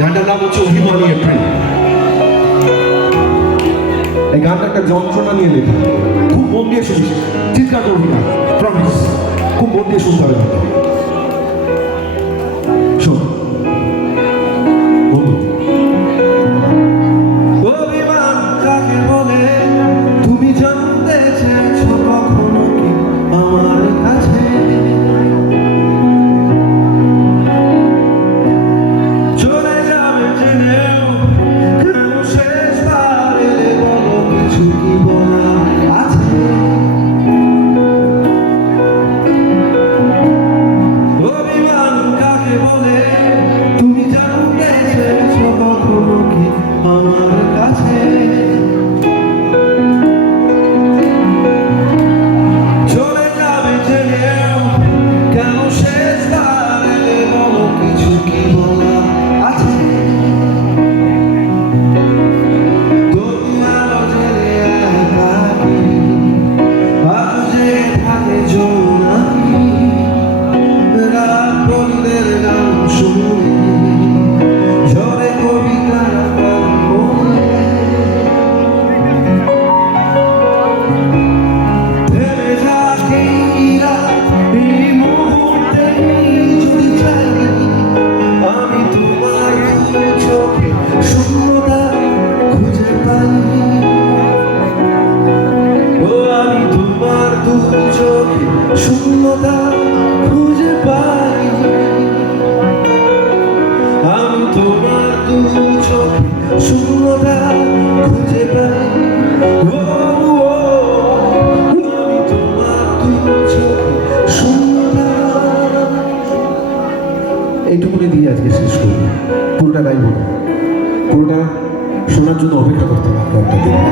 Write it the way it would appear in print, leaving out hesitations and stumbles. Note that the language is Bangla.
গানটার নাম হচ্ছে অভিমানী এপ্রিল। এই গানটা একটা যন্ত্রণা নিয়ে লেখা, খুব মন দিয়ে শুনিস, চিৎকার করবি না, প্রমিস, খুব মন দিয়ে শুনতে হবে। শোন অভিমান কাকে বলে তুমি জানতে চেয়েছো কখনো কি আমার কাছে? চলে যাবে জেনেও কেন শেষবার এলে বলো কিছু কি বলা আছে? অভিমান কাকে বলে তুমি জানতে চেয়েছো কখনো কি আমার কাছে? চলে যাবে জেনেও কেন শেষবার এলে বলো কিছু কি বলা আছে? তবু আলো জেলে একাকী আলো যে থাকে জোনাকি, রাত বন্ধের গান শুনে ঝরে কবিতার গান বলে থেমে যাকে এই মুহূর্তে যদি চাই আমি তোমার দু চোখে শূন্যতা খুঁজে পাই। ও আমি তোমার দু চোখে শূন্যতা খুঁজে পাই। আমি তোমার দু চোখে শূন্যতা খুঁজে পাই। ও আমি তোমার দু চোখে শূন্যতা। এইটুকুনি দিয়ে আজকে শেষ করবো, পুরোটা গাইব না, পুরোটা শোনার জন্য অপেক্ষা করতে হবে একটা দিন।